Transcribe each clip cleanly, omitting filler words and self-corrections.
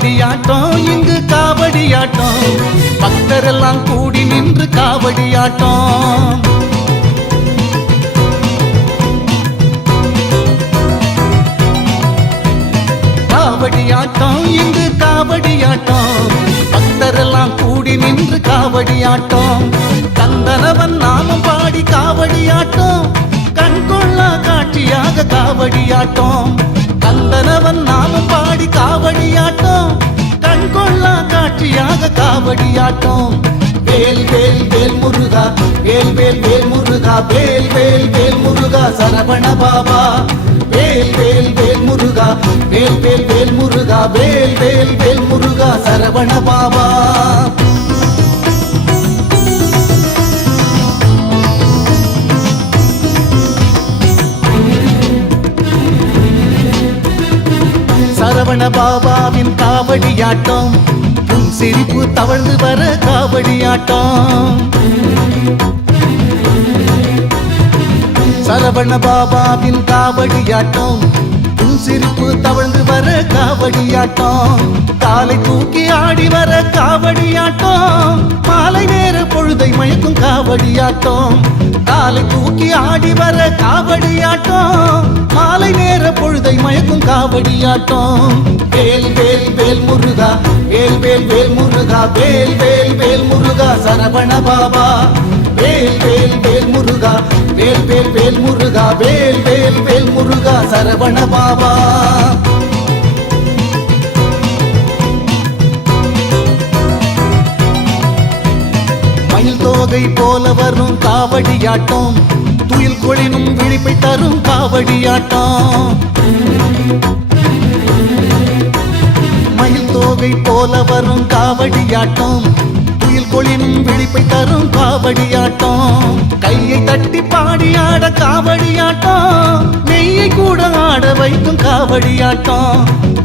காவடியாட்டம் இங்கு காவடியாட்டம் பக்தரெல்லாம் கூடி நின்று காவடியாட்டம் காவடியாட்டம் இங்கு காவடியாட்டம் பக்தரெல்லாம் கூடி நின்று காவடியாட்டம் கந்தனவன் நாமம் பாடி காவடியாட்டம் கண்கொள்ளா காட்சியாக காவடியாட்டம் கந்தனவன் நாமம் பாடி காவடியாட்டம் கண்கொள்ளா காட்சியாக காவடியாட்டம் வேல் வேல் வேல் முருகா வேல் வேல் வேல் முருகா வேல் வேல் வேல் முருகா சரவண பாபா வேல் வேல் வேல் முருகா வேல் வேல் வேல் முருகா வேல் வேல் வேல் முருகா சரவண பாபா சரவண பாபாவின் காவடியாட்டம் உன் சிரிப்பு தவழ்ந்து வர காவடியாட்டம் சரவண பாபாவின் காவடியாட்டம் உன் சிரிப்பு தவழ்ந்து வர காவடியாட்டம் காலை தூக்கி ஆடி வர காவடியாட்டம் மாலை நேர பொழுதை மயக்கும் காவடியாட்டம் காலை தூக்கி ஆடி வர காவடியாட்டம் மாலை நேர பொழுதை மயக்கும் காவடியாட்டம் வேல் வேல் வேல் முருகா வேல் வேல் வேல் முருகா வேல் வேல் வேல் முருகா சரவண பாபா வேல் வேல் வேல் முருகா வேல் வேல் வேல் முருகா வேல் வேல் வேல் முருகா சரவண பாபா மயில் தோகை போல வரும் காவடியாட்டம் துயில் கொழினும் விழிப்பை தரும் காவடியாட்டம் மயில் தோகை போல வரும் காவடியாட்டம் துயில் கொழினும் விழிப்பை தரும் காவடியாட்டம் கையை தட்டி பாடி ஆட காவடியாட்டம் மெய்யை கூட ஆட வைக்கும் காவடியாட்டம்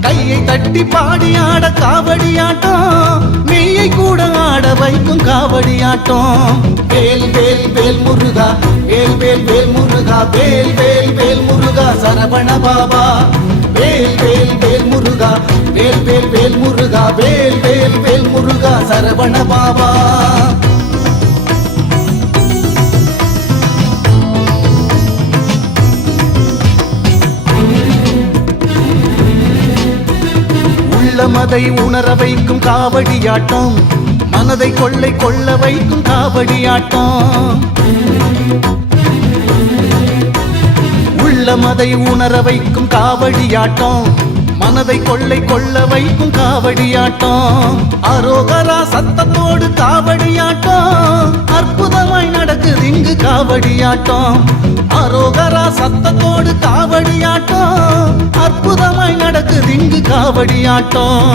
கையை தட்டி பாடி ஆட காவடியாட்டம் மெய்யை கூட ஆட வைக்கும் காவடியாட்டம் வேல் வேல் வேல் முருகா வேல் வேல் வேல் முருகா வேல் வேல் வேல் முருகா சரவண பாபா வேல் வேல் வேல் முருகா வேல் வேல் வேல் முருகா வேல் வேல் வேல் முருகா சரவண பாபா உள்ளமதை உணர வைக்கும் காவடியாட்டம் மனதை கொள்ளை கொள்ள வைக்கும் காவடியாட்டம் உள்ளமதை உணர வைக்கும் காவடியாட்டம் மனதை கொள்ளை கொள்ள வைக்கும் காவடியாட்டம் அரோகரா சத்தத்தோடு காவடியாட்டம் அற்புதமாய் நடக்குது இங்கு காவடியாட்டம் அரோகரா சத்தத்தோடு காவடியாட்டம் அற்புதமாய் நடக்குது இங்கு காவடியாட்டம்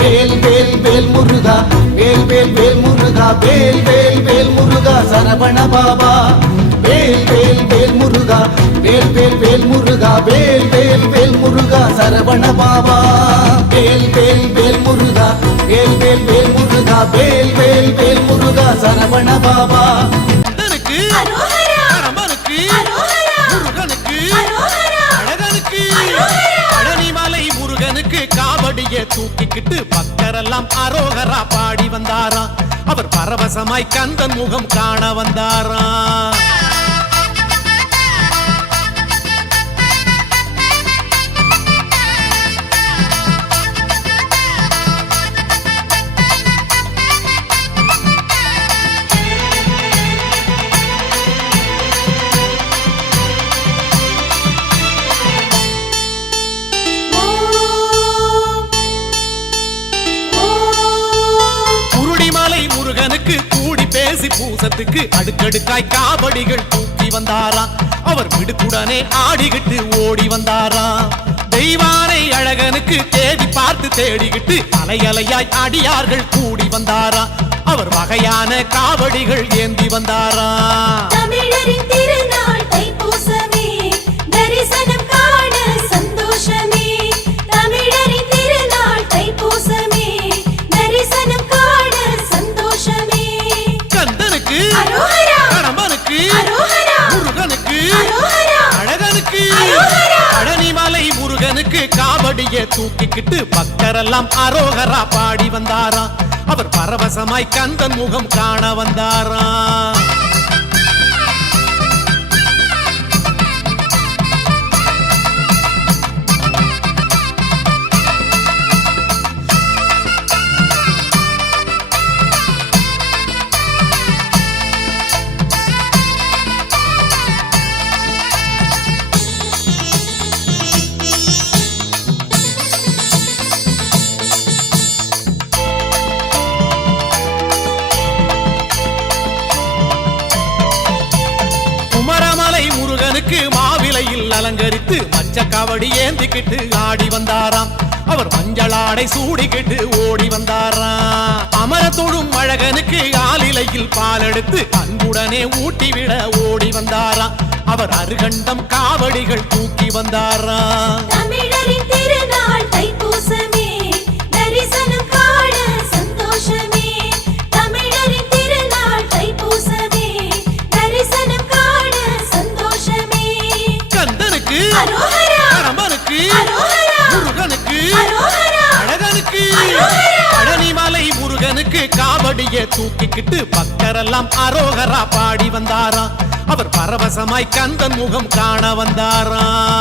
வேல் வேல் வேல் முருகா வேல் வேல் வேல் முருகா வேல் வேல் வேல் முருகா சரவண பாபா வேல் வேல் வேல் முருகா வேல் வேல் வேல் முருகா வேல் வேல் வேல் முருகா சரவண பாபா வேல் வேல் வேல் முருகா வேல் வேல் வேல் முருகா வேல் வேல் வேல் முருகா சரவண பாபா முருகனுக்கு காவடியை தூக்கிக்கிட்டு பக்தரெல்லாம் அரோகரா பாடி வந்தாராம் அவர் பரவசமாய் கந்தன் முகம் காண வந்தாராம் கூடி பேசி பூசத்துக்கு அடுக்கடுக்காய் காவடிகள் தூக்கி வந்தாராம் அவர் விடுக்குடனே ஆடிக்கிட்டு ஓடி வந்தாராம் தெய்வானை அழகனுக்கு தேடி பார்த்து தேடிக்கிட்டு அலையலையாய் அடியார்கள் கூடி வந்தாராம் அவர் வகையான காவடிகள் ஏந்தி வந்தாராம் தமிழரின் திருநாள் தைப்பூசமே தரிசனம் காண சந்தோஷமே தமிழரின் திருநாள் தைப்பூசமே தரிசனம் காண சந்தோஷமே கந்தனுக்கு அரோகரா கடம்பனுக்கு அரோகரா முருகனுக்கு அரோகரா அழகனுக்கு அரோகரா பழனிமலை முருகனுக்கு முருகனுக்கு காவடியை தூக்கிக்கிட்டு பக்தரெல்லாம் அரோகரா பாடி வந்தாராம். அவர் பரவசமாய் கந்தன் முகம் காண வந்தாராம். முருகனுக்கு மாவிலையில் அலங்கரித்து மச்ச காவடி ஏந்திக்கிட்டு ஆடி வந்தாராம். அவர் மஞ்சளாடை சூடிக்கிட்டு ஓடி வந்தாராம். அமர தொழும் அழகனுக்கு ஆலிலையில் பாலெடுத்து அன்புடனே ஊட்டிவிட ஓடி வந்தாராம். அவர் அருகண்டம் காவடிகள் தூக்கி வந்தாராம். தமிழரின் திருநாள் தைப்பூசமே தரிசனம் காண சந்தோஷமே. தமிழரின் திருநாள் தைப்பூசமே தரிசனம் காண சந்தோஷமே. கந்தனுக்கு அரோகரா, பரமனுக்கு அரோகரா, முருகனுக்கு அரோகரா, அழகனுக்கு அரோகரா. பழனிமலை முருகனுக்கு காவடியை தூக்கிக்கிட்டு பக்தரெல்லாம் அரோகரா பாடி வந்தாராம். அவர் பரவசமாய் கந்தன் முகம் காண வந்தாராம்.